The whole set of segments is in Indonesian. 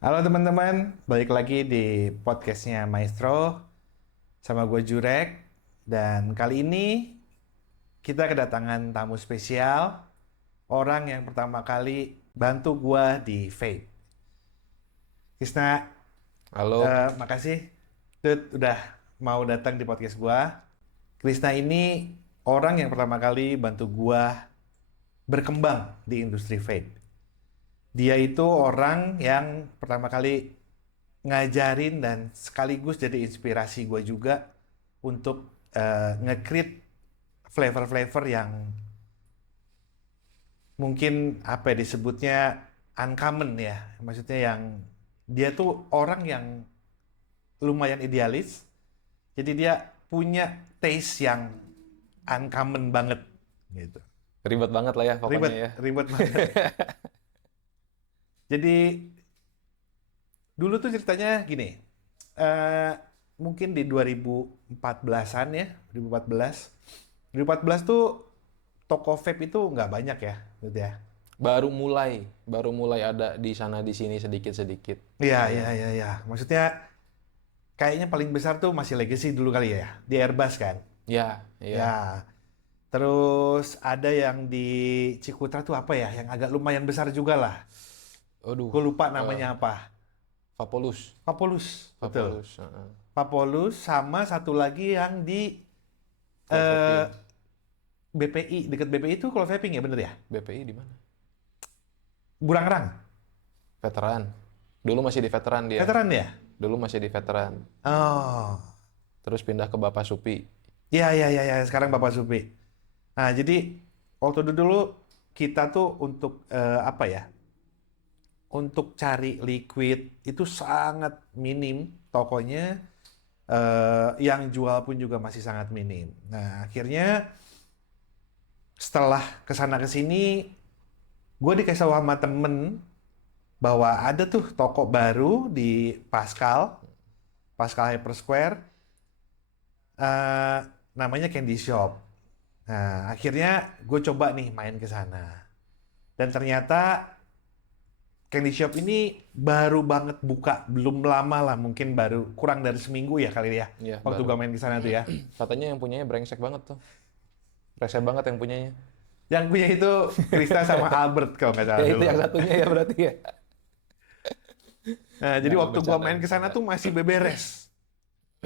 Halo teman-teman, balik lagi di podcastnya Maestro sama gue Jurek. Dan kali ini kita kedatangan tamu spesial, orang yang pertama kali bantu gue di Vape. Krisna, Halo, makasih Tut udah mau datang di podcast gue. Krisna ini orang yang pertama kali bantu gue berkembang di industri vape. Dia itu orang yang pertama kali ngajarin dan sekaligus jadi inspirasi gue juga untuk nge-create flavor-flavor yang mungkin apa ya disebutnya uncommon ya. Maksudnya yang dia tuh orang yang lumayan idealis. Jadi dia punya taste yang uncommon banget gitu. ribet banget lah ya pokoknya Ribet, ya. ribet banget. Jadi dulu tuh ceritanya gini, eh mungkin di 2014-an ya, 2014. 2014 tuh toko vape itu nggak banyak ya, gitu ya. Baru mulai ada di sana di sini sedikit-sedikit. Iya, iya, Ya, iya, iya. Maksudnya kayaknya paling besar tuh masih Legacy dulu kali ya, di Airbus kan. ya, ya. Ya, terus ada yang di Cikutra tuh apa ya, yang agak lumayan besar juga lah. Aduh, Gue lupa eh, namanya apa. Fapolus, Papolus, betul. Fapolus, Papolus sama satu lagi yang di Kalau eh, vaping, BPI, deket BPI itu kalau vaping ya bener ya? BPI di mana? Burangrang. Veteran. Dulu masih di veteran dia. Veteran ya? Dulu masih di veteran. Oh. Terus pindah ke Bapak Supi. Iya, iya, iya, ya. Sekarang Bapak Supri. Nah, jadi waktu itu dulu kita tuh untuk apa ya? Untuk cari liquid itu sangat minim tokonya. Yang jual pun juga masih sangat minim. Nah, akhirnya setelah kesana kesini, gue dikasih tahu sama temen bahwa ada tuh toko baru di Pascal, Pascal Hyper Square, eh, namanya Candy Shop. Nah, akhirnya gue coba nih main ke sana. Dan ternyata Candy Shop ini baru banget buka, belum lama lah, mungkin baru kurang dari seminggu ya kali ya. Ya, Waktu gue baru. main ke sana tuh ya. Katanya yang punyanya brengsek banget tuh. Rese banget yang punyanya. Yang punya itu Krista sama Albert kalau nggak Ya salah itu dulu. yang satunya ya berarti ya. Nah, jadi Nggak, waktu gue bercanda, main ke sana bercanda. tuh masih beberes.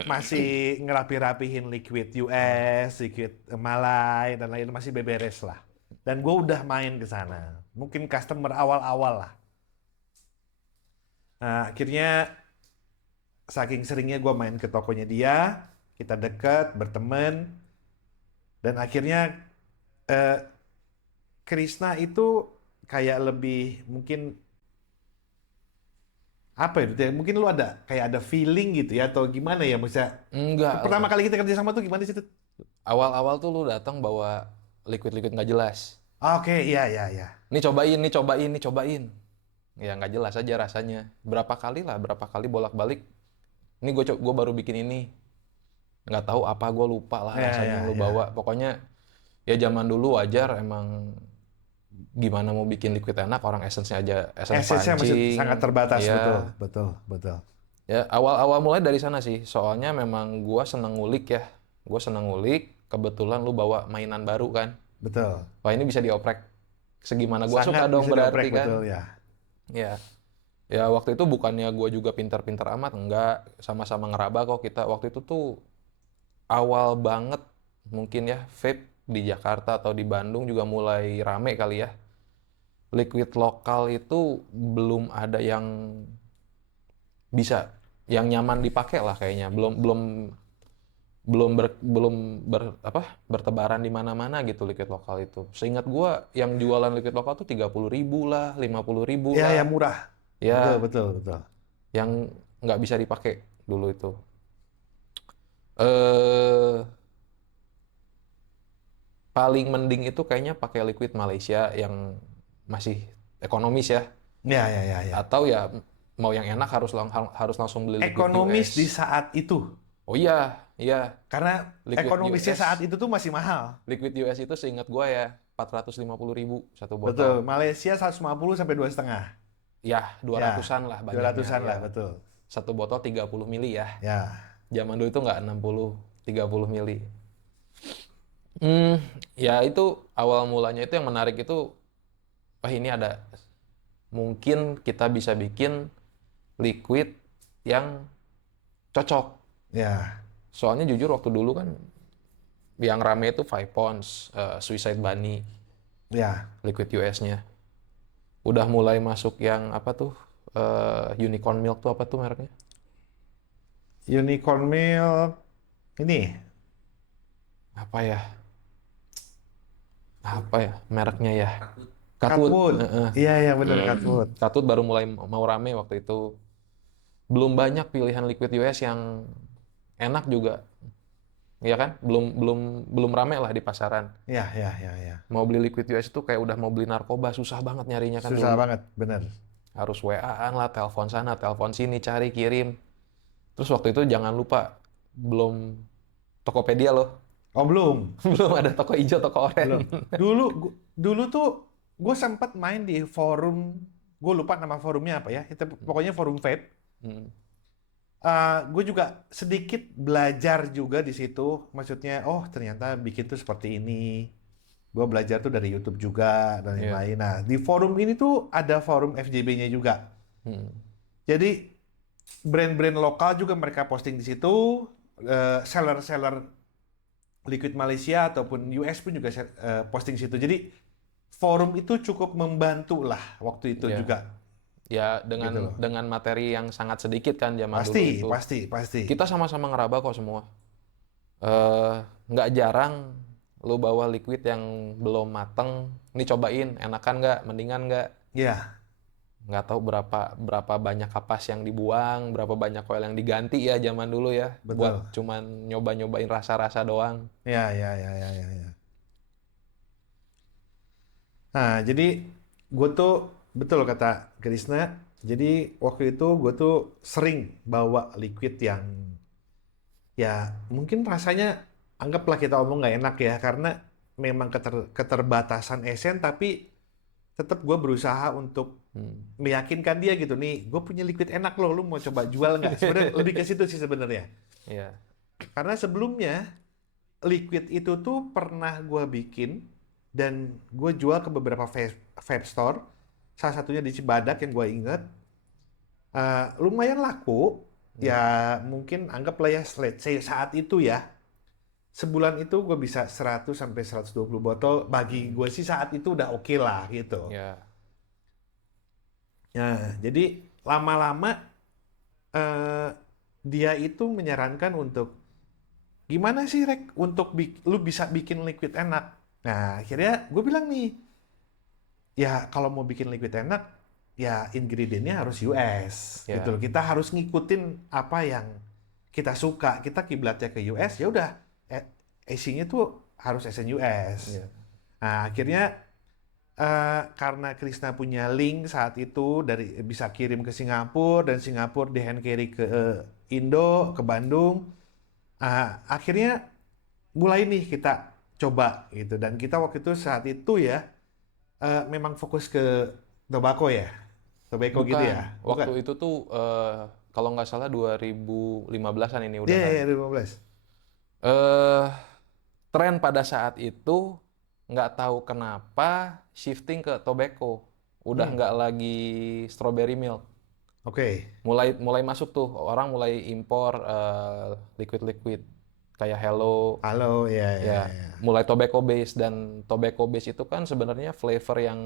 Masih ngerapi-rapihin liquid US, liquid Malai, dan lain masih beberes lah. Dan gue udah main ke sana. Mungkin customer awal-awal lah. Nah, akhirnya saking seringnya gue main ke tokonya dia, kita deket, berteman, dan akhirnya eh, Krishna itu kayak lebih mungkin apa ya? Dut, ya? Mungkin lu ada kayak ada feeling gitu ya atau gimana ya? Maksudnya Enggak pertama lah. kali kita kerja sama tuh gimana sih? Tut? Awal-awal tuh lu datang bawa liquid-liquid nggak jelas. Oke, iya, iya, iya. Nih cobain, nih cobain, nih cobain. Ya nggak jelas aja rasanya. Berapa kali bolak-balik. Ini gue baru bikin ini. Nggak tahu apa, gue lupa lah Iya, rasanya iya, yang lu iya. bawa. Pokoknya ya zaman dulu wajar emang gimana mau bikin liquid enak, orang essence-nya aja essence Essence-nya masih pancing. sangat terbatas, Ya, betul, betul, betul. ya awal-awal mulai dari sana sih. Soalnya memang gue seneng ngulik ya. Gue seneng ngulik, kebetulan lu bawa mainan baru kan. Betul. Wah ini bisa dioprek segimana gua suka Sangat dong bisa berarti dioprek, kan. betul ya. Ya, ya waktu itu bukannya gua juga pintar-pintar amat, enggak. Sama-sama ngeraba kok kita. Waktu itu tuh awal banget mungkin ya vape di Jakarta atau di Bandung juga mulai rame kali ya. Liquid lokal itu belum ada yang bisa, yang nyaman dipakai lah kayaknya. Belum belum bertebaran di mana-mana gitu liquid lokal itu. Seingat gua yang jualan liquid lokal tuh 30.000 lah, 50.000 Ya, ya lah. murah. Betul, Ya, betul, betul. yang nggak bisa dipakai dulu itu. Eh Paling mending itu kayaknya pakai liquid Malaysia yang masih ekonomis ya. Ya, ya, ya, ya. Atau ya mau yang enak harus langsung beli liquid Ekonomis US. di saat itu. Oh iya, iya. Karena Liquid ekonomisnya US. saat itu tuh masih mahal. Liquid US itu seingat gua ya 450.000 satu Betul. botol. Malaysia 150 sampai 2,5. ya Ya, 200-an lah banyaknya. 200-an Ya. lah, betul. Satu botol 30 mili ya. Ya, Zaman dulu itu nggak 60, 30 mili. Ya itu awal mulanya itu yang menarik itu, wah ini ada, mungkin kita bisa bikin liquid yang cocok. ya, Soalnya jujur waktu dulu kan yang rame itu Five Pounds, Suicide Bunny, ya. liquid US-nya. Udah mulai masuk yang apa tuh, Unicorn Milk tuh apa tuh mereknya? Unicorn Milk ini. Apa ya? Apa ya mereknya ya? Katwood. Catwood. Iya, iya benar Catwood. Katwood baru mulai mau rame waktu itu. Belum banyak pilihan liquid US yang enak juga. Iya kan? Belum belum belum rame lah di pasaran. Iya, iya, iya, iya. Mau beli liquid US itu kayak udah mau beli narkoba, susah banget nyarinya kan Susah dulu. banget, benar. Harus WA-an lah, telepon sana, telepon sini, cari, kirim. Terus waktu itu jangan lupa, belum Tokopedia loh. Oh, belum. Belum ada toko hijau, toko Belum. oranye. Dulu tuh gue sempat main di forum, gue lupa nama forumnya apa ya. Itu pokoknya forum vape. Hmm. Gue juga sedikit belajar juga di situ. Maksudnya, oh ternyata bikin tuh seperti ini. Gue belajar tuh dari YouTube juga dan Iya. lain-lain. Nah, di forum ini tuh ada forum FJB-nya juga. Hmm. Jadi brand-brand lokal juga mereka posting di situ. Seller-seller liquid Malaysia ataupun US pun juga posting situ. Jadi forum itu cukup membantu lah waktu itu Iya. juga. Ya Gitu loh. dengan materi yang sangat sedikit kan zaman dulu Pasti, itu. pasti. Kita sama-sama ngeraba kok semua. Nggak jarang lu bawa liquid yang belum mateng. Ini cobain, enakan nggak, mendingan nggak. Ya, Nggak tahu berapa banyak kapas yang dibuang, berapa banyak koil yang diganti ya zaman dulu ya. Betul. Buat cuman nyoba-nyobain rasa-rasa doang. ya. Nah, jadi gue tuh betul kata Krisna. Jadi waktu itu gue tuh sering bawa liquid yang ya mungkin rasanya anggaplah kita omong nggak enak ya karena memang keterbatasan esen tapi tetap gue berusaha untuk meyakinkan dia gitu nih gue punya liquid enak loh lu mau coba jual nggak sebenarnya lebih ke situ sih sebenarnya Iya. karena sebelumnya liquid itu tuh pernah gue bikin dan gue jual ke beberapa vape store salah satunya di Cibadak yang gue inget. Lumayan laku ya mungkin anggaplah ya let's say saat itu ya sebulan itu gue bisa 100 sampai 120 botol bagi gue sih saat itu udah oke lah gitu. Ya. Nah, jadi lama-lama eh, dia itu menyarankan untuk gimana sih Rek untuk lu bisa bikin liquid enak. Nah, akhirnya gue bilang nih, ya kalau mau bikin liquid enak, ya ingredientnya harus US Ya. gitu loh. Kita harus ngikutin apa yang kita suka. Kita kiblatnya ke US, ya udah AC-nya tuh harus esen US. Ya. Nah, akhirnya karena Krisna punya link saat itu dari bisa kirim ke Singapura dan Singapura di hand carry ke Indo, ke Bandung. Akhirnya mulai nih kita coba gitu dan kita waktu itu saat itu ya memang fokus ke tobacco ya. Tobacco gitu Bukan. ya. Waktu itu tuh kalau nggak salah 2015-an ini udah Iya, kan. iya, 2015. Eh, Tren pada saat itu nggak tahu kenapa shifting ke tobacco. Udah nggak lagi strawberry milk. Oke. Mulai masuk tuh orang mulai impor liquid-liquid kayak Hello. Halo, ya, ya, Ya, ya. mulai tobacco base dan tobacco base itu kan sebenarnya flavor yang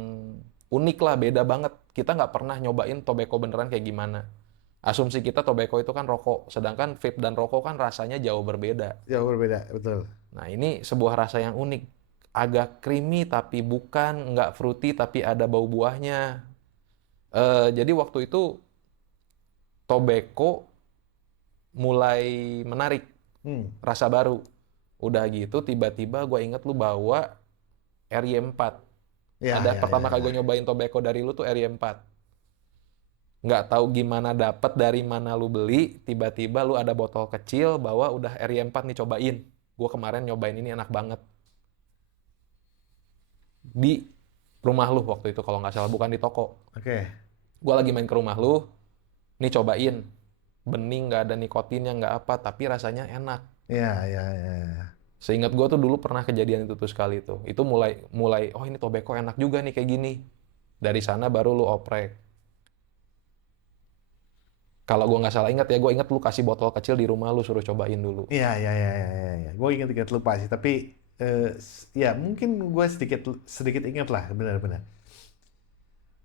unik lah, beda banget. Kita nggak pernah nyobain tobacco beneran kayak gimana. Asumsi kita tobacco itu kan rokok, sedangkan vape dan rokok kan rasanya jauh berbeda. Jauh berbeda, betul. Nah, ini sebuah rasa yang unik. Agak creamy tapi bukan, nggak fruity tapi ada bau buahnya. Jadi waktu itu tobacco mulai menarik rasa baru. Udah gitu tiba-tiba gue inget lu bawa RY4. Ya, Ada ya, pertama ya, kali ya. gue nyobain tobacco dari lu tuh RY4. Nggak tahu gimana dapet dari mana lu beli, tiba-tiba lu ada botol kecil bawa udah RY4 nih cobain. Gue kemarin nyobain ini enak banget. Di rumah lu waktu itu kalau nggak salah, bukan di toko. Oke. Gue lagi main ke rumah lu, nih cobain. Bening, nggak ada nikotinnya, nggak apa, tapi rasanya enak. Iya, iya, iya. Seingat gue tuh dulu pernah kejadian itu tuh sekali tuh. Itu mulai mulai oh ini tobacco enak juga nih kayak gini. Dari sana baru lu oprek. Kalau gue nggak salah ingat ya, gue ingat lu kasih botol kecil di rumah lu suruh cobain dulu. Iya, iya, iya, iya, iya, iya. Gue inget-inget lupa sih, tapi ya mungkin gue sedikit sedikit ingat lah, benar-benar.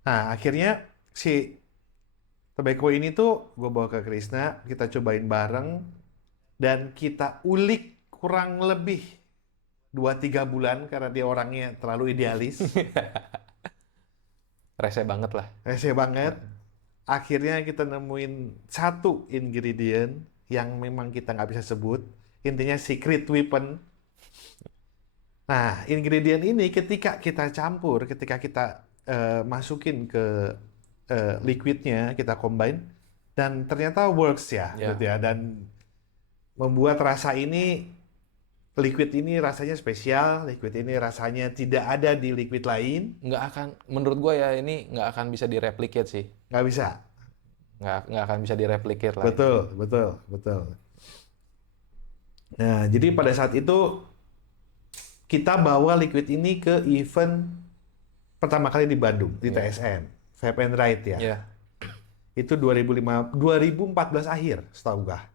Nah, akhirnya si tobacco ini tuh gue bawa ke Krisna, kita cobain bareng, dan kita ulik kurang lebih 2-3 bulan karena dia orangnya terlalu idealis, Rese banget lah. rese banget. Akhirnya kita nemuin satu ingredient yang memang kita nggak bisa sebut, intinya secret weapon. Nah, ingredient ini ketika kita campur, ketika kita masukin ke liquidnya, kita combine, dan ternyata works ya, Ya. gitu ya, dan membuat rasa ini, liquid ini rasanya spesial, liquid ini rasanya tidak ada di liquid lain, Nggak akan, menurut gue ya ini nggak akan bisa direplicate sih. nggak bisa. Nggak akan bisa direplicate lah. Betul, betul, betul. Nah, jadi pada saat itu kita bawa liquid ini ke event pertama kali di Bandung, di Ya. TSM, Vape and Ride ya. Ya. Itu 2014 akhir, setahu gua.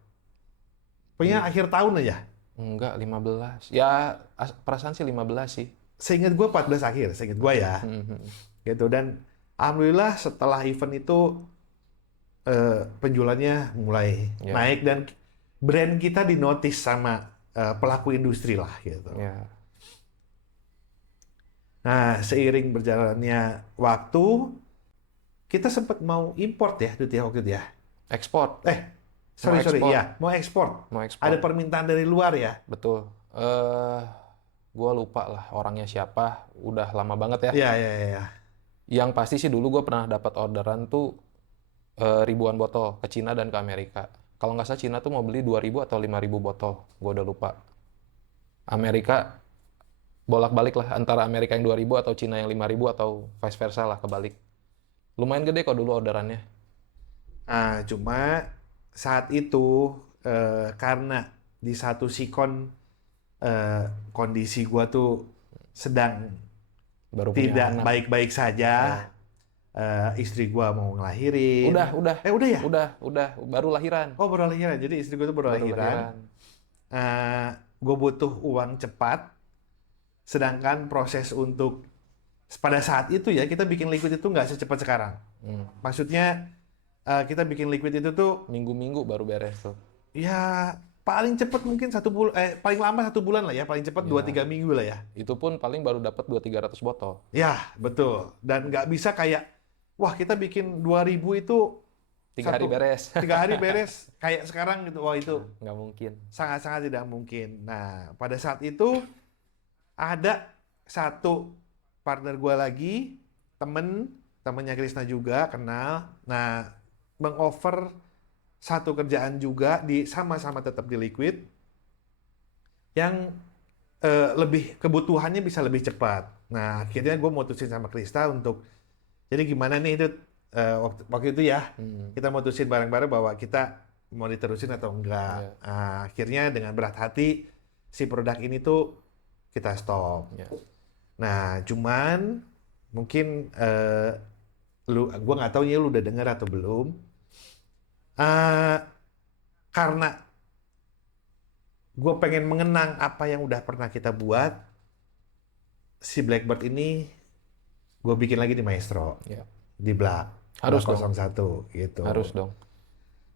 Pokoknya akhir tahun aja. Enggak, 15. Ya, perasaan sih 15 sih. Seingat gua 14 akhir, seingat gua ya. Mhm. Gitu, dan alhamdulillah setelah event itu penjualannya mulai Ya. naik dan brand kita dinotis sama pelaku industri lah gitu. Ya. Nah, seiring berjalannya waktu, kita sempat mau import ya, Dut, ya, waktu itu ya. Ekspor. Sorry, ekspor. iya, mau ekspor. Mau ekspor. Ada permintaan dari luar ya. Betul. Gue lupa lah orangnya siapa. Udah lama banget ya. Iya, iya, iya. Yang pasti sih dulu gue pernah dapat orderan tuh ribuan botol ke Cina dan ke Amerika. Kalau nggak salah Cina tuh mau beli 2.000 atau 5.000 botol. Gue udah lupa. Amerika bolak-balik lah antara Amerika yang 2.000 atau Cina yang 5.000 atau vice versa lah kebalik. Lumayan gede kok dulu orderannya. Nah, cuma saat itu karena di satu sikon kondisi gua tuh sedang Baru punya tidak anak. baik-baik saja. Istri gua mau ngelahirin. Udah. Udah ya? Udah. Baru lahiran. Oh, baru lahiran. Jadi istri gua tuh baru lahiran. Gue butuh uang cepat. Sedangkan proses untuk pada saat itu ya, kita bikin liquid itu nggak secepat sekarang. Maksudnya kita bikin liquid itu tuh Minggu-minggu baru beres tuh. ya paling cepat mungkin 1 bulan, paling lama 1 bulan lah ya, paling cepat 2-3 minggu lah ya. Itu pun paling baru dapat 200-300 botol. Ya, betul. Dan nggak bisa kayak, wah kita bikin 2.000 itu 3 hari beres. 3 hari beres kayak sekarang gitu. Wah itu Nggak mungkin. sangat-sangat tidak mungkin. Nah, pada saat itu ada satu partner gue lagi, temennya Krisna juga, kenal. Nah, mengoffer satu kerjaan juga di sama-sama tetap di liquid, yang lebih kebutuhannya bisa lebih cepat. Nah, akhirnya gue mutusin sama Krisna untuk, jadi gimana nih itu waktu itu ya, kita mutusin bareng-bareng bahwa kita mau diterusin atau enggak. Nah, akhirnya dengan berat hati si produk ini tuh kita stop. Nah, cuman mungkin gue nggak tahu ya lu udah dengar atau belum. Karena gue pengen mengenang apa yang udah pernah kita buat, si Blackbird ini gue bikin lagi di Maestro, di Black. Harus Black dong. 01 gitu. Harus dong.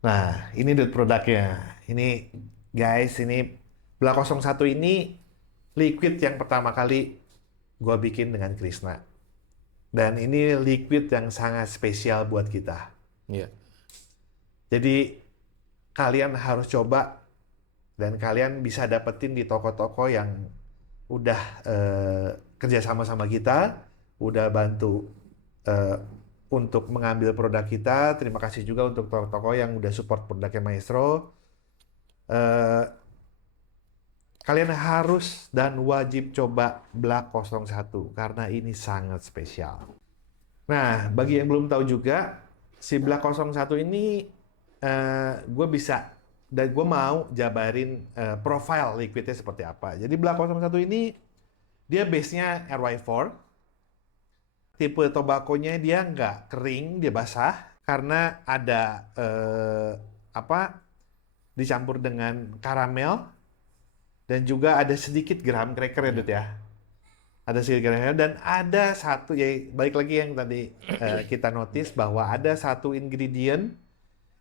Nah, ini produknya. Ini guys, ini Black 01 ini liquid yang pertama kali gue bikin dengan Krisna. Dan ini liquid yang sangat spesial buat kita. Iya. Jadi kalian harus coba dan kalian bisa dapetin di toko-toko yang udah kerja sama kita, udah bantu untuk mengambil produk kita. Terima kasih juga untuk toko-toko yang udah support produknya Maestro. Kalian harus dan wajib coba Black 01 karena ini sangat spesial. Nah, bagi yang belum tahu juga, si Black 01 ini gue bisa dan gue mau jabarin profile liquidnya seperti apa. Jadi Black 01 ini dia base-nya RY4. Tipe tobakonya dia nggak kering, dia basah karena ada dicampur dengan karamel dan juga ada sedikit graham cracker ya, Dut ya. Ada sedikit graham dan ada satu ya balik lagi yang tadi kita notice bahwa ada satu ingredient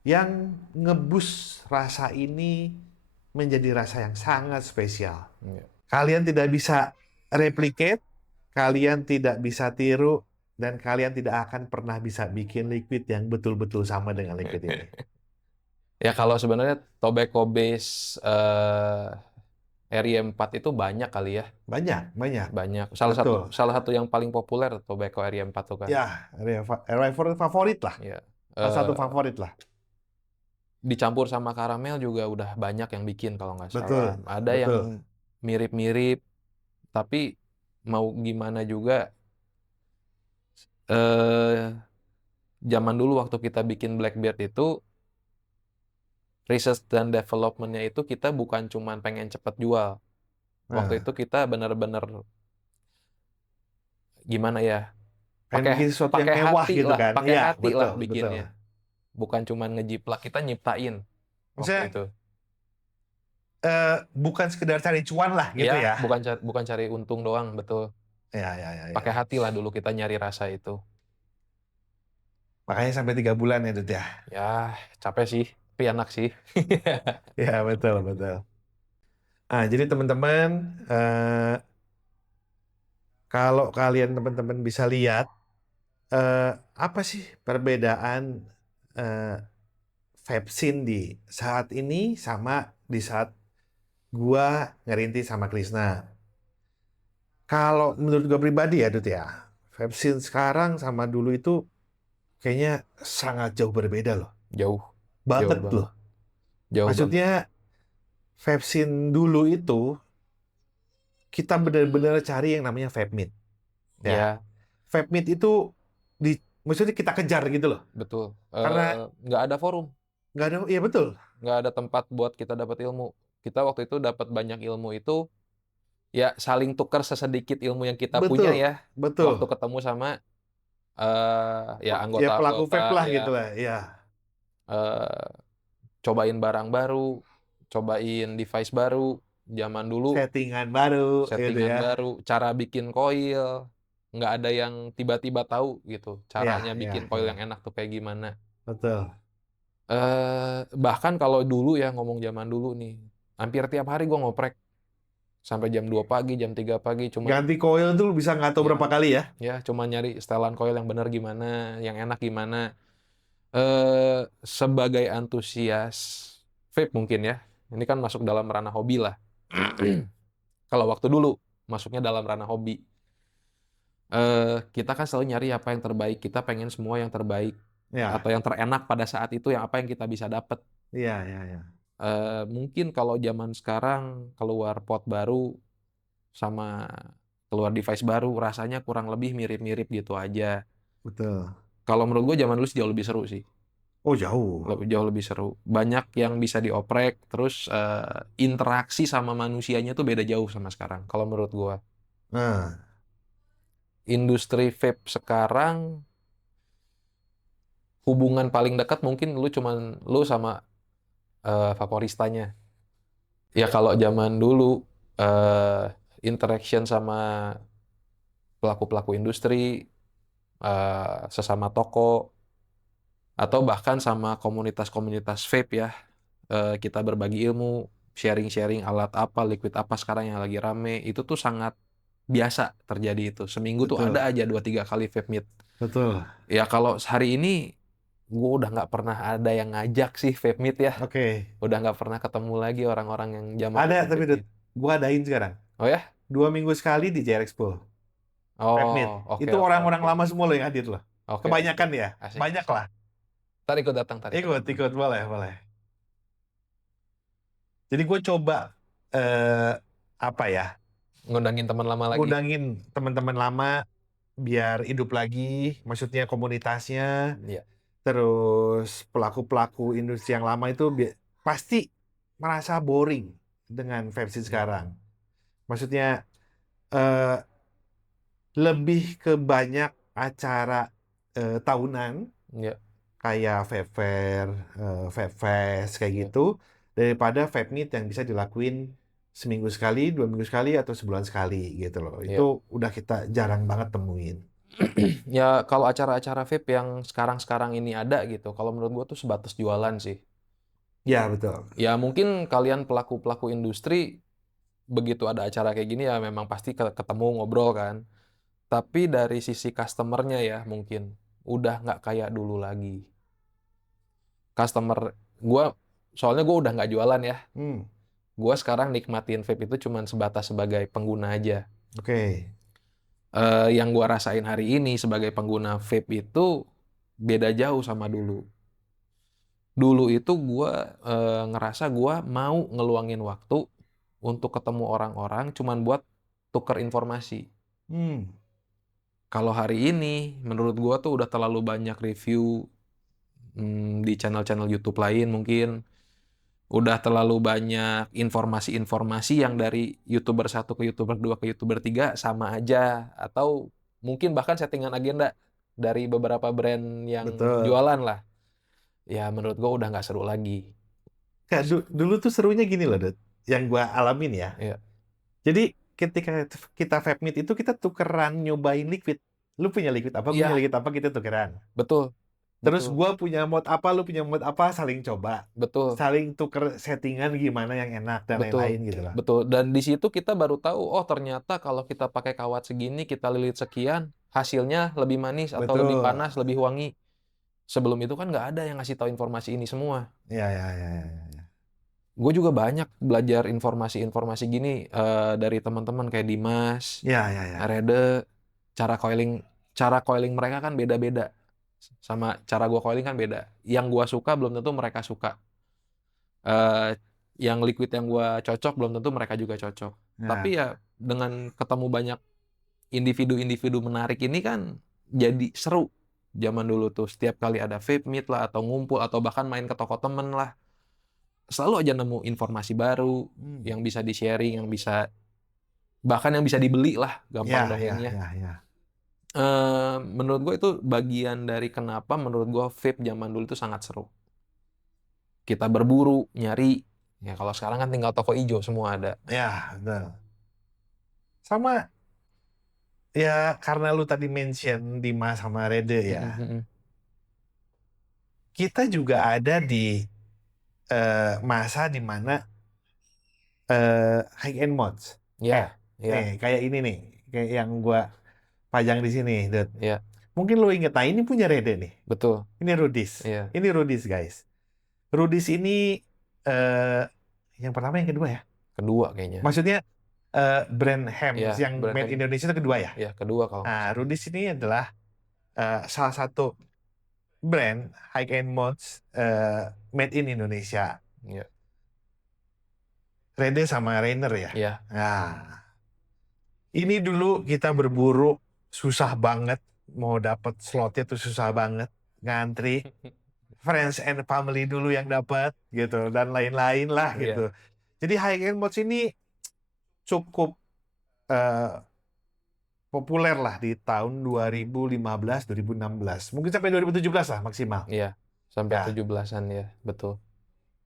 yang ngebus rasa ini menjadi rasa yang sangat spesial. Iya. Kalian tidak bisa replicate, kalian tidak bisa tiru, dan kalian tidak akan pernah bisa bikin liquid yang betul-betul sama dengan liquid ini. Ya kalau sebenarnya tobacco base RY4 itu banyak kali ya. Banyak. Banyak. Betul. Salah satu yang paling populer tobacco RY4 tuh kan. Ya, RY4 favorit lah. Iya. Salah satu favorit lah. Dicampur sama karamel juga udah banyak yang bikin kalau nggak Betul, salah. Ada betul. yang mirip-mirip, tapi mau gimana juga, zaman dulu waktu kita bikin Blackbeard itu, research dan development-nya itu kita bukan cuman pengen cepet jual. Waktu Nah, itu kita benar-benar gimana ya, pengen bikin sesuatu yang pakai mewah hati gitu lah, kan. pakai Iya, hati lah betul. bikinnya. Bukan cuman ngejiplak, kita nyiptain waktu Maksudnya itu. bukan sekedar cari cuan lah gitu Ya, ya. bukan cari untung doang, betul. Ya. Pakai hati lah dulu kita nyari rasa itu. Makanya sampai 3 bulan ya, Dut ya. Ya, capek sih, tapi enak sih. Ya, betul. Jadi teman-teman, kalau kalian teman-teman bisa lihat, apa sih perbedaan Vapsin di saat ini sama di saat gua ngerintis sama Krisna. Kalau menurut gua pribadi ya, Dut ya, Vapsin sekarang sama dulu itu kayaknya sangat jauh berbeda loh. Jauh Banget banget. loh. Jauh banget. Maksudnya Vapsin dulu itu kita benar-benar cari yang namanya vape meat. Ya, Ya. Vape meat itu maksudnya kita kejar gitu loh. betul. Karena Nggak ada forum, nggak ada, iya betul. nggak ada tempat buat kita dapat ilmu. Kita waktu itu dapat banyak ilmu itu, ya saling tukar sesedikit ilmu yang kita punya ya, Betul. waktu ketemu sama ya Ya pelaku anggota-anggota vape lah ya, gitu lah, ya. eh, cobain barang baru, cobain device baru, zaman dulu Settingan baru gitu settingan ya. baru, cara bikin coil, nggak ada yang tiba-tiba tahu gitu, caranya bikin coil yang enak tuh kayak gimana. Betul. Bahkan kalau dulu ya, ngomong zaman dulu nih, hampir tiap hari gue ngoprek sampai jam 2 pagi, jam 3 pagi, cuma Ganti coil tuh bisa nggak tahu ya, berapa kali ya. ya cuma nyari setelan coil yang benar gimana, yang enak gimana. Sebagai antusias vape mungkin ya, ini kan masuk dalam ranah hobi lah. Kalau waktu dulu masuknya dalam ranah hobi, kita kan selalu nyari apa yang terbaik, kita pengen semua yang terbaik Ya. atau yang terenak pada saat itu, yang apa yang kita bisa dapat. Iya. Mungkin kalau zaman sekarang keluar pot baru sama keluar device baru, rasanya kurang lebih mirip-mirip gitu aja. Betul. Kalau menurut gue zaman dulu sih jauh lebih seru sih. Oh, jauh. Jauh lebih seru. Banyak yang bisa dioprek, terus interaksi sama manusianya tuh beda jauh sama sekarang. Kalau menurut gue, Nah, industri vape sekarang hubungan paling dekat mungkin lu sama vaporistanya. Ya kalau zaman dulu interaction sama pelaku-pelaku industri, sesama toko, atau bahkan sama komunitas-komunitas vape ya, kita berbagi ilmu, sharing-sharing alat apa, liquid apa sekarang yang lagi rame, itu tuh sangat biasa terjadi itu. Seminggu tuh betul. ada aja 2-3 kali vape meet. Betul. Ya kalau hari ini gue udah nggak pernah ada yang ngajak sih vape meet ya. Oke. Udah nggak pernah ketemu lagi orang-orang yang zaman Ada vape tapi meet. gua adain sekarang. Oh ya? 2 minggu sekali di JR Expo. Vape meet. Oh, oke. Itu orang-orang lama semua loh yang hadir loh. Oke. Kebanyakan ya. Asik. Banyak lah. Ntar ikut datang. Ikut. Boleh. Jadi gue coba apa ya? Ngundangin teman lama lagi. Ngundangin teman-teman lama biar hidup lagi, maksudnya komunitasnya. Iya. terus pelaku-pelaku industri yang lama itu pasti merasa boring dengan versi Ya, sekarang. Maksudnya eh, lebih ke banyak acara tahunan ya, kayak Vape Fair, Vape Fest kayak ya. gitu daripada Vape Meet yang bisa dilakuin seminggu sekali, 2 minggu sekali atau sebulan sekali gitu loh. Ya. Itu udah kita jarang banget temuin. Ya kalau acara-acara vape yang sekarang-sekarang ini ada gitu, kalau menurut gua tuh sebatas jualan sih. Ya betul. Ya mungkin kalian pelaku-pelaku industri begitu ada acara kayak gini ya memang pasti ketemu ngobrol kan. Tapi dari sisi customernya ya mungkin udah nggak kayak dulu lagi. Customer gua soalnya gua udah nggak jualan ya. Hmm, Gua sekarang nikmatin vape itu cuman sebatas sebagai pengguna aja. oke. Yang gua rasain hari ini sebagai pengguna vape itu beda jauh sama dulu. Dulu itu gua ngerasa gua mau ngeluangin waktu untuk ketemu orang-orang cuman buat tuker informasi. Hmm, Kalau hari ini menurut gua tuh udah terlalu banyak review di channel-channel YouTube lain mungkin. Udah terlalu banyak informasi-informasi yang dari YouTuber satu ke YouTuber 2 ke YouTuber 3 sama aja. Atau mungkin bahkan settingan agenda dari beberapa brand yang betul. jualan lah. Ya menurut gua udah nggak seru lagi. Kayak dulu tuh serunya gini loh, Dut, yang gua alamin ya. Ya, Jadi ketika kita vape meet itu kita tukeran nyobain liquid. Lu punya liquid apa, gue punya iya, liquid apa, kita tukeran. betul, Terus betul, gua punya mod apa, lu punya mod apa, saling coba. betul, Saling tuker settingan gimana yang enak dan lain-lain betul, gitu lah. betul. Dan di situ kita baru tahu, oh ternyata kalau kita pakai kawat segini, kita lilit sekian, hasilnya lebih manis atau lebih Betul. panas, lebih wangi. Sebelum itu kan nggak ada yang ngasih tahu informasi ini semua. Ya, ya, ya, ya, ya. Gue juga banyak belajar informasi-informasi gini dari teman-teman kayak Dimas, Ya, ya, ya. Rede, cara coiling, cara coiling mereka kan beda-beda, sama cara gua coiling kan beda. Yang gua suka belum tentu mereka suka. Eh, yang liquid yang gua cocok belum tentu mereka juga cocok. Tapi Ya, ya dengan ketemu banyak individu-individu menarik ini kan jadi seru. Zaman dulu tuh setiap kali ada vape meet lah atau ngumpul atau bahkan main ke toko temen lah, selalu aja nemu informasi baru hmm. yang bisa di-sharing, yang bisa bahkan yang bisa dibeli lah, gampang Ya, ya, dongengnya. ya, ya. Menurut gue itu bagian dari kenapa menurut gue vape zaman dulu itu sangat seru. Kita berburu, nyari. Ya kalau sekarang kan tinggal toko ijo semua ada. Ya, betul. Sama ya karena lu tadi mention Dimas sama Rede ya. Mm-mm, mm-mm. Kita juga ada di masa di mana high end mods. Eh, Ya, nih ya, kayak ini nih, kayak yang gua pajang di sini, Dut. ya, Mungkin lu inget, nah ini punya Rede nih. betul. Ini Rudis. Iya, Ini Rudis, guys. Rudis ini eh yang pertama yang kedua ya. kedua kayaknya. Maksudnya brand Hems Ya, yang made Brandham. Indonesia itu kedua ya. Ya, kedua kalau nggak Nah, salah. Rudis ini adalah salah satu brand high end mods made in Indonesia. Ya, Rede sama Rainer ya. ya, Nah, ini dulu kita berburu susah banget, mau dapat slotnya tuh susah banget, ngantri, friends and family dulu yang dapat gitu dan lain-lain lah ya, gitu. Jadi high end mods ini cukup eh, populer lah di tahun 2015, 2016, mungkin sampai 2017 lah maksimal. ya. Sampai Ya, 17-an ya, betul.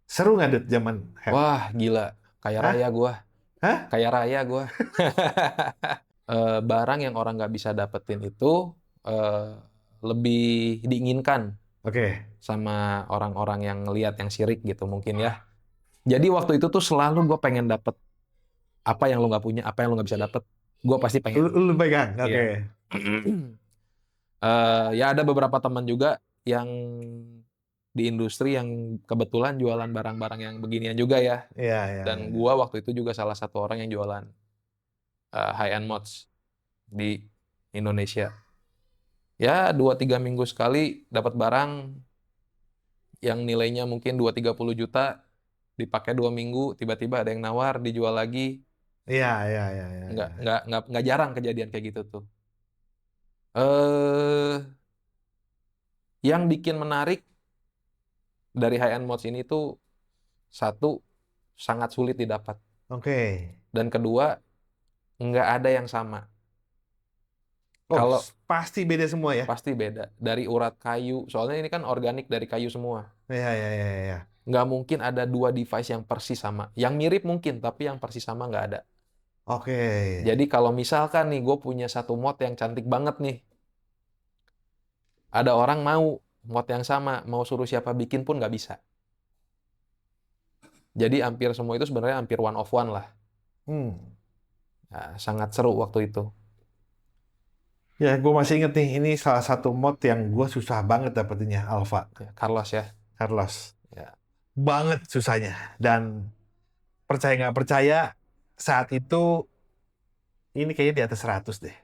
seru nggak Dut zaman Hem? Wah, gila. Kaya Hah? raya gua. Hah? Kaya raya gua. Barang yang orang nggak bisa dapetin itu eh, lebih diinginkan Oke. sama orang-orang yang ngelihat yang sirik gitu mungkin ya. Jadi waktu itu tuh selalu gue pengen dapet apa yang lo nggak punya, apa yang lo nggak bisa dapet, gue pasti Lu, pengen. lu pegang, oke. Iya. Ya ada beberapa teman juga yang di industri yang kebetulan jualan barang-barang yang beginian juga ya. Iya, iya, Dan iya. gua waktu itu juga salah satu orang yang jualan high end mods di Indonesia. Ya 2-3 minggu sekali dapat barang yang nilainya mungkin 20-30 juta, dipakai 2 minggu, tiba-tiba ada yang nawar, dijual lagi. Iya, iya, iya, iya, Nggak, iya. nggak, nggak, nggak jarang kejadian kayak gitu tuh. Eh, Yang bikin menarik dari high-end mods ini tuh, satu, sangat sulit didapat. Oke. Dan kedua, nggak ada yang sama. Oh, Kalau pasti beda semua ya? pasti beda. Dari urat kayu, soalnya ini kan organik dari kayu semua. Ya, ya, ya, ya. Nggak mungkin ada dua device yang persis sama. Yang mirip mungkin, tapi yang persis sama nggak ada. Oke. Jadi kalau misalkan nih, gue punya satu mod yang cantik banget nih. Ada orang mau mod yang sama, mau suruh siapa bikin pun nggak bisa. Jadi hampir semua itu sebenarnya hampir one of one lah. Hmm. Nah, sangat seru waktu itu. Ya, gue masih inget nih, ini salah satu mod yang gue susah banget dapetinnya, Alpha. Ya, Carlos ya. Carlos. Ya. Banget susahnya. Dan percaya nggak percaya, saat itu, ini kayaknya di atas 100 deh.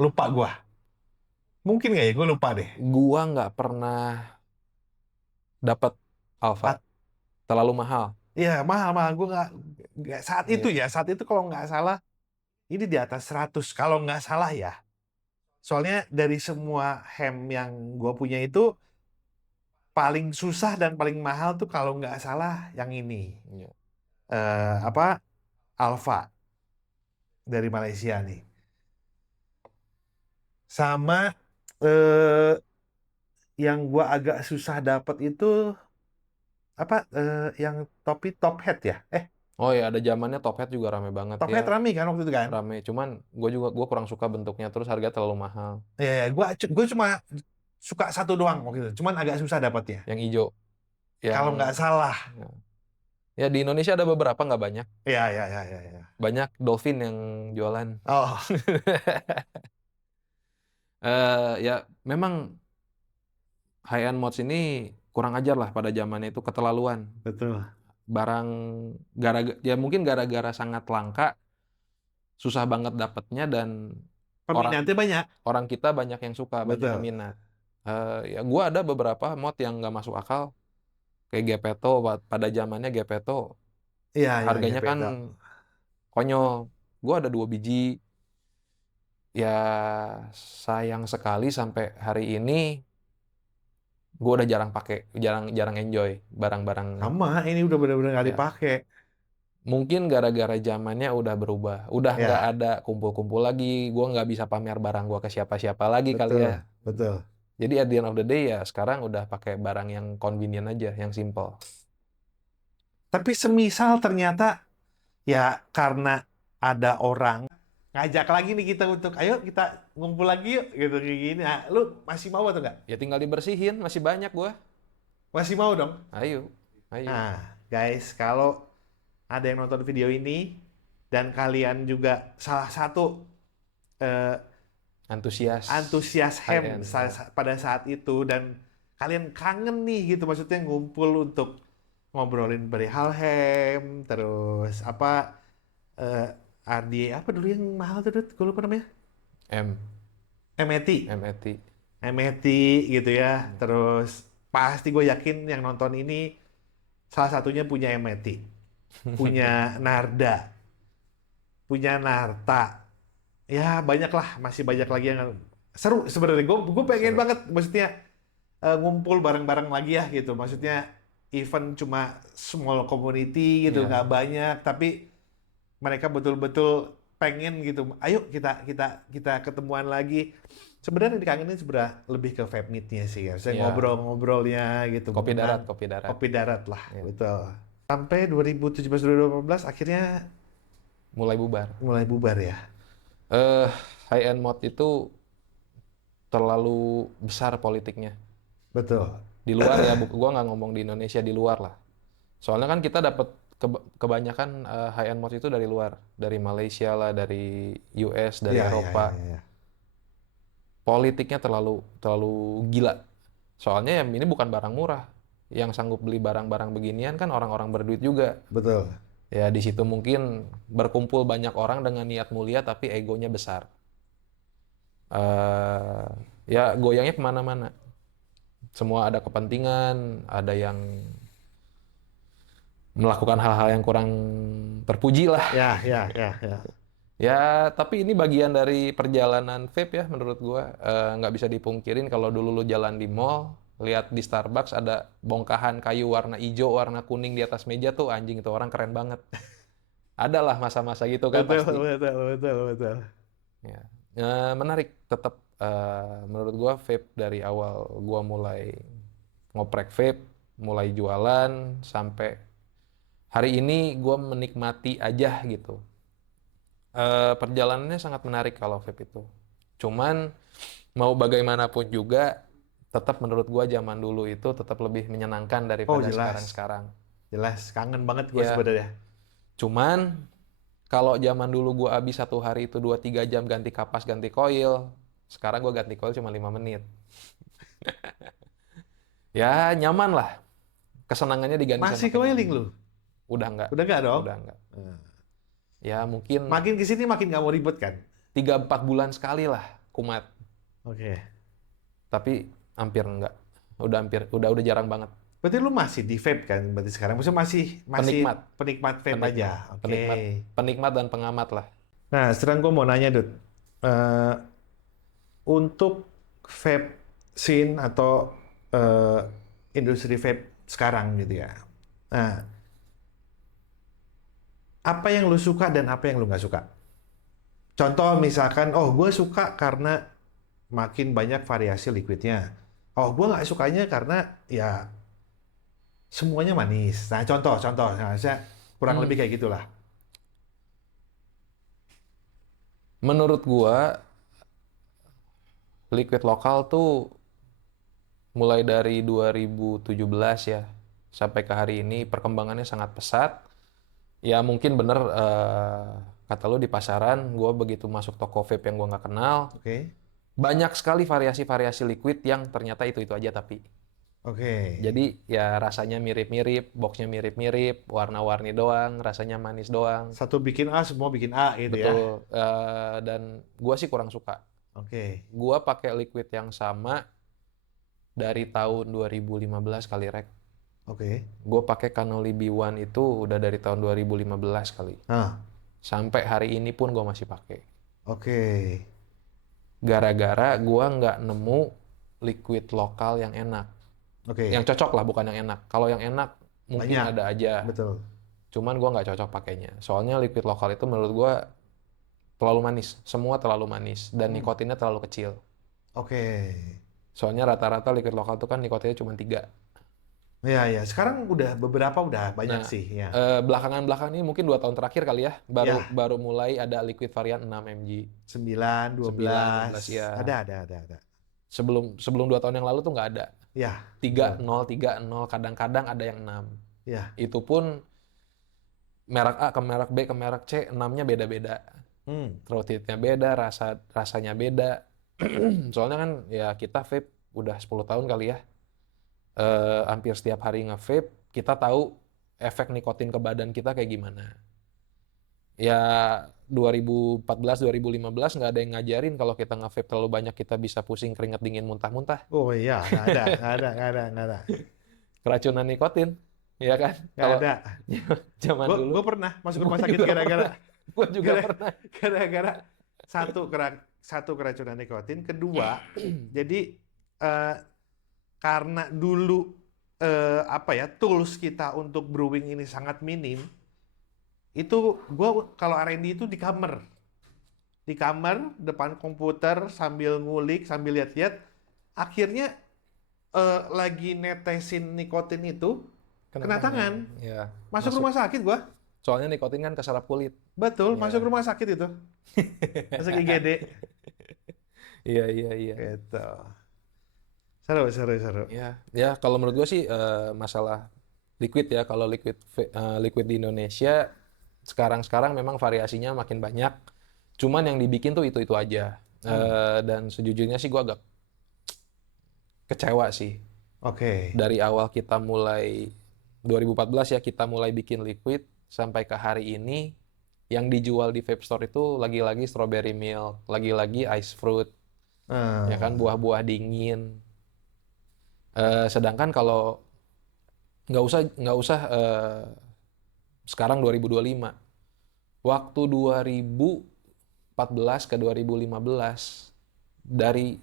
Lupa gue. Mungkin nggak ya? Gue lupa deh. Gua nggak pernah dapat Alpha. At- Terlalu mahal. Iya, mahal-mahal. Gue nggak, saat itu Iya. ya, saat itu kalau nggak salah, ini di atas 100. Kalau nggak salah ya. Soalnya dari semua hem yang gue punya itu, paling susah dan paling mahal tuh kalau nggak salah yang ini. Iya. Apa? Alpha dari Malaysia nih. Sama eh, yang gua agak susah dapat itu apa? Yang topi top hat ya? Oh ya, ada zamannya Top Hat juga rame banget Top ya. hat rame kan waktu itu kan? Rame. Cuman gue kurang suka bentuknya, terus harga terlalu mahal. Ya, ya, gua cuma suka satu doang waktu itu. Cuman agak susah dapatnya. Yang hijau. Yang Kalau nggak salah. ya. Ya, di Indonesia ada beberapa, nggak banyak. Ya, ya, ya, ya, ya. Banyak Dolphin yang jualan. Oh, Ya memang high-end mods ini kurang ajar lah pada zamannya itu, keterlaluan. betul. Barang ya mungkin gara-gara sangat langka, susah banget dapetnya, dan orang Peminatnya banyak. orang kita banyak yang suka, banyak Betul. peminat. Ya gua ada beberapa mod yang nggak masuk akal, kayak Gepetto. Pada zamannya Gepetto Iya, ya, harganya kan Gepetto. konyol. Gua ada 2 biji. Ya sayang sekali sampai hari ini gue udah jarang pakai, jarang enjoy barang-barang. Sama, ini udah benar-benar nggak Ya, dipakai. mungkin gara-gara zamannya udah berubah, udah nggak Ya, ada kumpul-kumpul lagi, gue nggak bisa pamer barang gue ke siapa-siapa lagi kali betul, ya. betul. Jadi at the end of the day ya sekarang udah pakai barang yang convenient aja, yang simple. Tapi semisal ternyata ya karena ada orang ngajak lagi nih kita untuk ayo kita ngumpul lagi yuk gitu kayak gini. Nah, lu masih mau atau enggak? Ya tinggal dibersihin, masih banyak gue. Masih mau dong. Ayo, ayo. Nah, guys, kalau ada yang nonton video ini dan kalian juga salah satu eh, Antusias antusias high ham end. Ya. pada saat itu dan kalian kangen nih gitu maksudnya ngumpul untuk ngobrolin perihal ham terus apa eh RD apa dulu yang mahal tuh Dut? Gue lupa namanya. M MET. MET. MET gitu ya. Terus pasti gue yakin yang nonton ini salah satunya punya MET, punya Narda, punya Narta. Ya banyak lah, masih banyak lagi yang seru sebenarnya. Gue pengen Seru. banget, maksudnya ngumpul bareng-bareng lagi ya gitu. Maksudnya event cuma small community gitu, Iya. nggak banyak, tapi mereka betul-betul pengen gitu. Ayo kita kita kita ketemuan lagi. Sebenarnya yang dikangenin sebenarnya lebih ke vape meet-nya sih ya. Saya Iya. ngobrol-ngobrolnya gitu. Kopi darat, Mengenang kopi darat. kopi darat lah, Iya. betul. Sampai 2017-2018 akhirnya Mulai bubar. mulai bubar ya. High end mod itu terlalu besar politiknya. Betul. Di luar ya, gua nggak ngomong di Indonesia, di luar lah. Soalnya kan kita dapat kebanyakan high end mod itu dari luar, dari Malaysia lah, dari US, dari Iya, iya, Eropa. iya, iya. Politiknya terlalu gila. Soalnya ya ini bukan barang murah. Yang sanggup beli barang-barang beginian kan orang-orang berduit juga. Betul. Ya di situ mungkin berkumpul banyak orang dengan niat mulia tapi egonya besar. Ya goyangnya kemana-mana. Semua ada kepentingan, ada yang melakukan hal-hal yang kurang terpuji lah. Ya, ya, ya, ya. Ya, tapi ini bagian dari perjalanan vape ya menurut gua. Nggak bisa dipungkirin kalau dulu lu jalan di mall, lihat di Starbucks ada bongkahan kayu warna hijau, warna kuning di atas meja tuh, anjing itu orang keren banget. Ada lah masa-masa gitu kan Betul, pasti. betul, betul, betul. Ya. Menarik tetap menurut gua vape dari awal gua mulai ngoprek vape, mulai jualan sampai hari ini gua menikmati aja gitu. Perjalanannya sangat menarik kalau vape itu. Cuman mau bagaimanapun juga tetap menurut gua zaman dulu itu tetap lebih menyenangkan Oh daripada jelas, sekarang-sekarang. jelas. Kangen banget gue Ya, sebenarnya. cuman kalau zaman dulu gua habis satu hari itu 2-3 jam ganti kapas, ganti koil, sekarang gua ganti koil cuma 5 menit. Ya, nyaman lah. Kesenangannya diganti sama Masih coiling kenyaman. lu? Udah enggak, Udah nggak dong? udah enggak. Nah, Ya, mungkin makin kesini makin nggak mau ribet kan? 3-4 bulan sekali lah kumat. Oke. Tapi hampir enggak. Udah jarang banget. Berarti lu masih di vape kan? Berarti sekarang maksudnya masih Penikmat, penikmat vape aja. penikmat, Oke. penikmat, penikmat dan pengamat lah. Nah, sekarang gue mau nanya, Dut. Eh, untuk vape scene atau eh, industri vape sekarang gitu ya. Nah, apa yang lu suka dan apa yang lu nggak suka? Contoh misalkan, oh gue suka karena makin banyak variasi liquidnya. Oh gue nggak sukanya karena ya semuanya manis. Nah contoh, nah, saya kurang lebih Hmm, kayak gitulah. Menurut gua liquid lokal tuh mulai dari 2017 ya sampai ke hari ini perkembangannya sangat pesat. Ya mungkin bener kata lu di pasaran, gua begitu masuk toko vape yang gua nggak kenal, Oke, banyak sekali variasi-variasi liquid yang ternyata itu aja tapi. oke. Jadi ya rasanya mirip-mirip, boxnya mirip-mirip, warna-warni doang, rasanya manis doang. Satu bikin A, semua bikin A gitu ya. Betul. Dan gua sih kurang suka. Oke, Gua pakai liquid yang sama dari tahun 2015 kali rek. oke. Gua pakai Canoli B1 itu udah dari tahun 2015 kali. Nah, Sampai hari ini pun gua masih pakai. oke. Gara-gara gua nggak nemu liquid lokal yang enak. Oke, Yang cocok lah, bukan yang enak. Kalau yang enak mungkin banyak. ada aja. Betul. Cuman gua nggak cocok pakainya. Soalnya liquid lokal itu menurut gua terlalu manis. Semua terlalu manis. Dan Hmm, nikotinnya terlalu kecil. oke. Soalnya rata-rata liquid lokal itu kan nikotinnya cuma 3. Ya, ya. Sekarang udah beberapa udah banyak Nah, sih ya. belakangan-belakangan ini mungkin 2 tahun terakhir kali ya, baru Ya, baru mulai ada liquid varian 6 mg. 9, 9, 12. 12 ya. Ada. Sebelum sebelum 2 tahun yang lalu tuh nggak ada. Ya, tiga betul. nol tiga nol kadang-kadang ada yang 6. Ya. Itu pun merek A ke merek B ke merek C, 6-nya beda-beda. Hmm. Throat heat-nya beda, rasanya beda. Soalnya kan ya kita vape udah 10 tahun kali ya. Hampir setiap hari nge-vape, kita tahu efek nikotin ke badan kita kayak gimana. Ya 2014, 2015 nggak ada yang ngajarin kalau kita nge-vape terlalu banyak kita bisa pusing, keringat dingin, muntah-muntah. Oh iya, nggak ada. Keracunan nikotin, ya kan? Nggak Kalau ada. zaman dulu, Gue pernah masuk gue rumah sakit juga gara-gara pernah. Gue juga gara- pernah. gara-gara satu keracunan nikotin, kedua jadi eh, karena dulu apa ya tools kita untuk brewing ini sangat minim, itu gue kalau R&D itu di kamar depan komputer sambil ngulik sambil lihat-lihat, akhirnya lagi netesin nikotin itu kena tangan, Ya, masuk masuk. rumah sakit gua. Soalnya nikotin kan keserap kulit. Betul, Ya. masuk rumah sakit itu. Masuk IGD. Iya, iya, iya. Gitu. Seru. Ya, kalau menurut gue sih masalah liquid ya, kalau liquid di Indonesia sekarang memang variasinya makin banyak. Cuman yang dibikin tuh itu aja. Dan sejujurnya sih gue agak kecewa sih. Oke. Dari awal kita mulai 2014 ya kita mulai bikin liquid sampai ke hari ini yang dijual di vape store itu lagi-lagi strawberry milk, lagi-lagi ice fruit, ya kan Hmm. buah-buah dingin. Sedangkan kalau nggak usah sekarang 2025, waktu 2000 2014 ke 2015 dari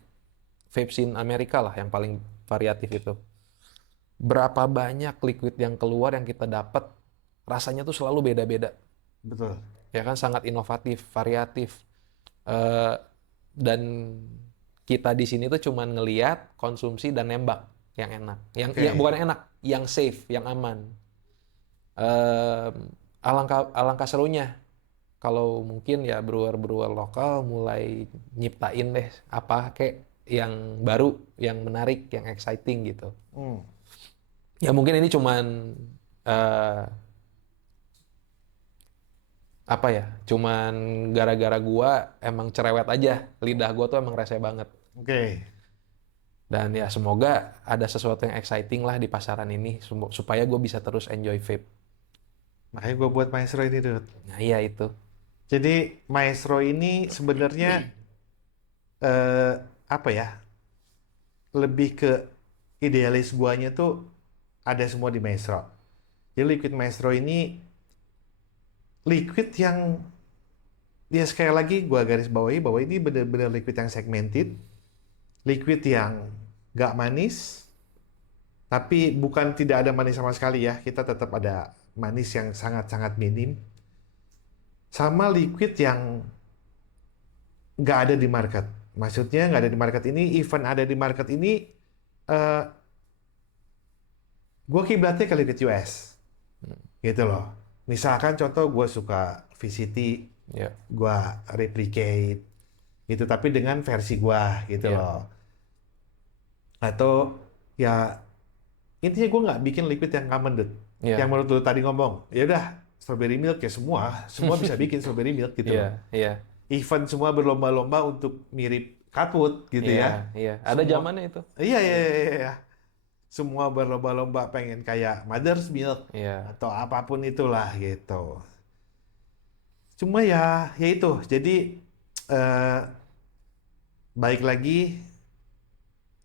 vape scene Amerika lah yang paling variatif itu. Berapa banyak liquid yang keluar yang kita dapat rasanya tuh selalu beda-beda. Betul. Ya kan sangat inovatif, variatif. Eh, dan kita di sini tuh cuman ngeliat, konsumsi dan nembak yang enak. Yang Oke. ya bukan enak, yang safe, yang aman. Eh, alangkah serunya kalau mungkin ya brewer-brewer lokal mulai nyiptain deh apa kayak yang baru, yang menarik, yang exciting gitu. Hmm. Ya mungkin ini cuman eh, apa ya? Cuman gara-gara gua emang cerewet aja. Lidah gua tuh emang rese banget. Oke. Dan ya semoga ada sesuatu yang exciting lah di pasaran ini supaya gue bisa terus enjoy vape. Makanya gue buat Maestro ini, Dut. Nah iya itu. Jadi Maestro ini sebenarnya eh, apa ya? Lebih ke idealis guanya tuh ada semua di Maestro. Jadi liquid Maestro ini liquid yang ya sekali lagi gua garis bawahi bahwa ini benar-benar liquid yang segmented, liquid yang nggak manis, tapi bukan tidak ada manis sama sekali ya. Kita tetap ada manis yang sangat-sangat minim. Sama liquid yang nggak ada di market. Maksudnya nggak ada di market ini, even ada di market ini, eh gue kiblatnya ke liquid US. Gitu loh. Misalkan contoh gue suka VCT, Ya. gue replicate, gitu. Tapi dengan versi gue, gitu Iya. loh. Atau ya intinya gue nggak bikin liquid yang common, Dut. Iya. Yang menurut lu tadi ngomong, ya udah strawberry milk ya semua bisa bikin strawberry milk gitu loh. Iya. Iya. Even semua berlomba-lomba untuk mirip Catwood gitu ya. Iya. Iya. Ada Semua, zamannya itu. iya, iya, iya, iya. Semua berlomba-lomba pengen kayak Mother's Milk Iya. atau apapun itulah gitu. Cuma ya itu. Jadi eh, baik lagi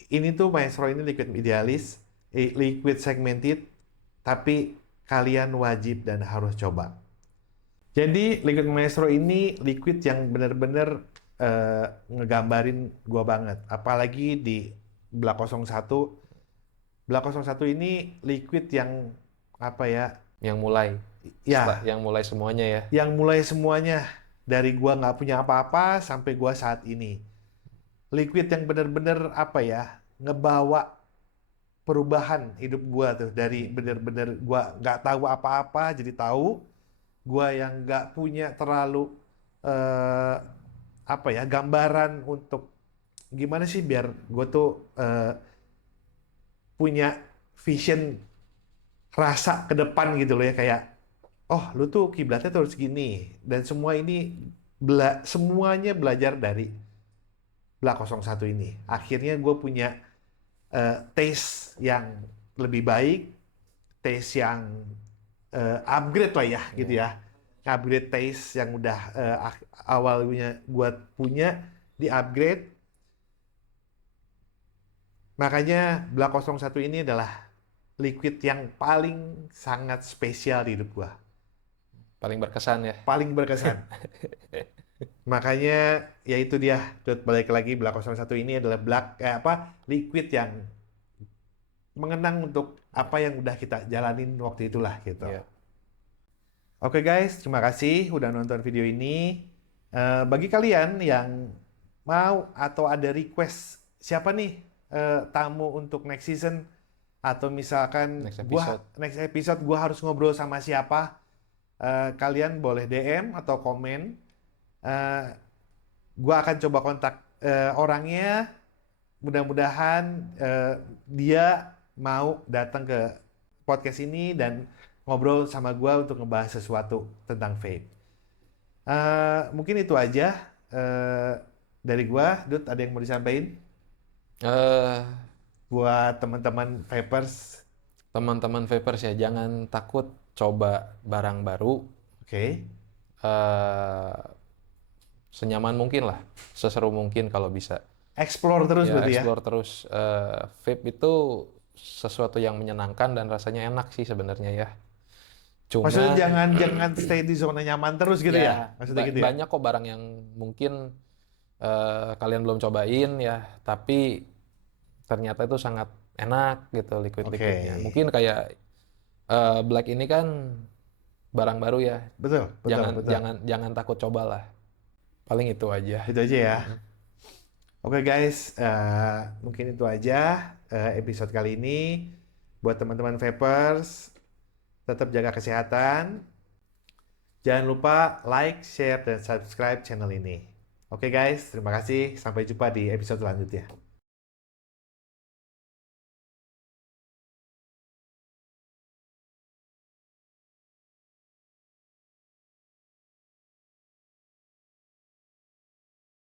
ini tuh Maestro ini liquid idealis, liquid segmented, tapi kalian wajib dan harus coba. Jadi liquid Maestro ini liquid yang benar-benar ngegambarin gua banget. Apalagi di Black 01. Black 01 ini liquid yang apa ya? Yang mulai. Ya, Yang mulai semuanya ya. yang mulai semuanya dari gua nggak punya apa-apa sampai gua saat ini. Liquid yang benar-benar apa ya? Ngebawa perubahan hidup gua tuh dari benar-benar gua nggak tahu apa-apa jadi tahu. Gua yang nggak punya terlalu eh, apa ya gambaran untuk gimana sih biar gue tuh punya vision rasa ke depan gitu loh ya kayak oh lu tuh kiblatnya terus gini dan semua ini semuanya belajar dari Black 01 ini. Akhirnya gue punya taste yang lebih baik, taste yang upgrade lah ya gitu ya. Upgrade taste yang udah awalnya gue punya di upgrade. Makanya Black 01 ini adalah liquid yang paling sangat spesial di hidup gua. Paling berkesan ya. Paling berkesan. Makanya ya itu dia. Balik lagi Black 01 ini adalah liquid yang mengenang untuk apa yang udah kita jalanin waktu itulah gitu. Iya. Oke guys, terima kasih udah nonton video ini. Bagi kalian yang mau atau ada request siapa nih tamu untuk next season atau misalkan next episode gua harus ngobrol sama siapa, kalian boleh DM atau komen. Gua akan coba kontak orangnya. Mudah-mudahan dia mau datang ke podcast ini dan ngobrol sama gua untuk ngebahas sesuatu tentang vape. Mungkin itu aja dari gua. Dut, ada yang mau disampaikan? Buat teman-teman vapers. Teman-teman vapers ya, jangan takut coba barang baru. Oke. Senyaman mungkin lah, seseru mungkin kalau bisa. Explore terus Ya, berarti ya? explore terus. Vape itu sesuatu yang menyenangkan dan rasanya enak sih sebenarnya ya. Maksudnya Cuma jangan stay di zona nyaman terus gitu ya? Maksudnya gitu ya? banyak kok barang yang mungkin kalian belum cobain ya, tapi ternyata itu sangat enak gitu Oke. liquid-liquidnya. Mungkin kayak Black ini kan barang baru ya. Betul, betul, Jangan betul. jangan jangan takut cobalah. Paling itu aja. Itu aja ya. Mm-mm. Oke guys, mungkin itu aja episode kali ini. Buat teman-teman vapers, tetap jaga kesehatan. Jangan lupa like, share, dan subscribe channel ini. Oke guys, terima kasih. Sampai jumpa di episode selanjutnya.